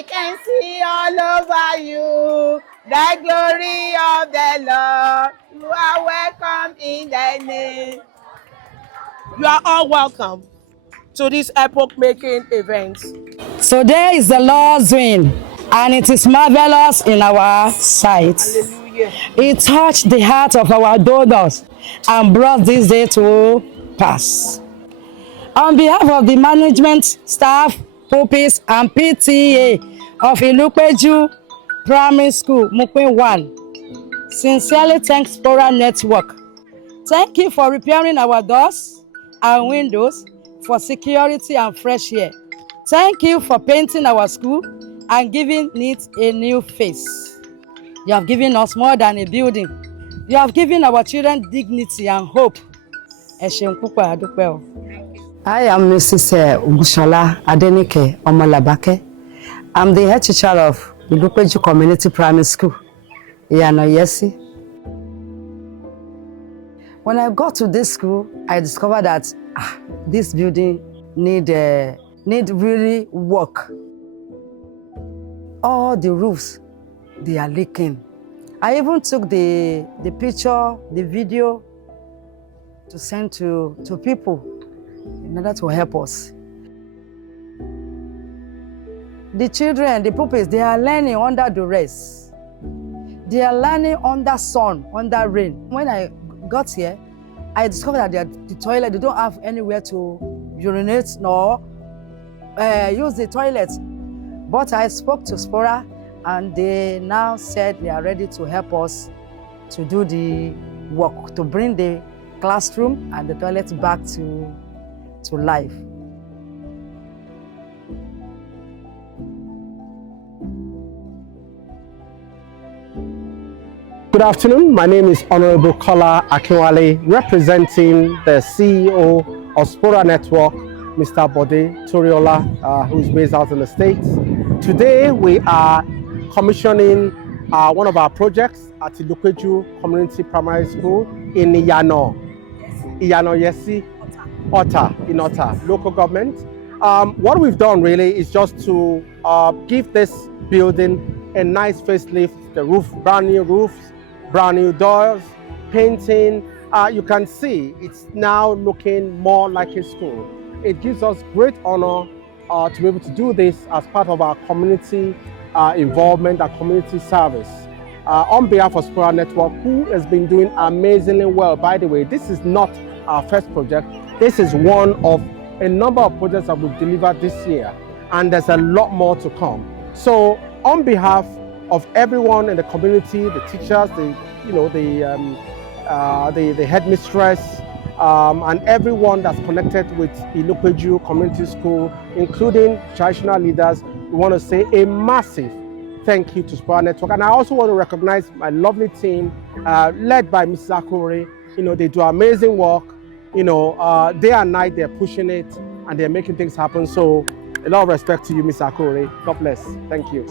we can see all over you the glory of the Lord. You are welcome in the name. You are all welcome to this epoch-making event. Today is the Lord's doing, and it is marvelous in our sight. Hallelujah. It touched the heart of our donors and brought this day to pass. On behalf of the management, staff, pupils, and PTA of Ilupeju Primary School, Mukwe 1, sincerely thank Spora Network. Thank you for repairing our doors and windows for security and fresh air. Thank you for painting our school and giving it a new face. You have given us more than a building. You have given our children dignity and hope. I am Mrs. Ugushola Adenike Omolabake. I'm the head teacher of Ilupeju Community Primary School. Yesi. When I got to this school, I discovered that this building need really work. All the roofs, they are leaking. I even took the picture, the video to send to people in order to help us. The children, the pupils, they are learning under duress. They are learning under sun, under rain. When I got here, I discovered that the toilet, they don't have anywhere to urinate nor use the toilet. But I spoke to Spora, and they now said they are ready to help us to do the work, to bring the classroom and the toilet back to life. Good afternoon. My name is Honorable Kola Akinwale, representing the CEO of Spora Network, Mr. Bode Toriola, who is based out in the States. Today, we are commissioning one of our projects at Ilupeju Community Primary School in Iyano Yesi, Ota, in Ota, local government. What we've done really is just to give this building a nice facelift, the roof, brand new roofs, brand new doors, painting. You can see it's now looking more like a school. It gives us great honor to be able to do this as part of our community involvement, our community service. On behalf of Spora Network, who has been doing amazingly well. By the way, this is not our first project. This is one of a number of projects that we've delivered this year, and there's a lot more to come. So on behalf of everyone in the community, the teachers, the headmistress, and everyone that's connected with Ilupeju Community School, including traditional leaders, we want to say a massive thank you to Spora Network. And I also want to recognize my lovely team, led by Mrs. Akure. They do amazing work. Day and night, they're pushing it and they're making things happen. So a lot of respect to you, Mrs. Akure. God bless. Thank you.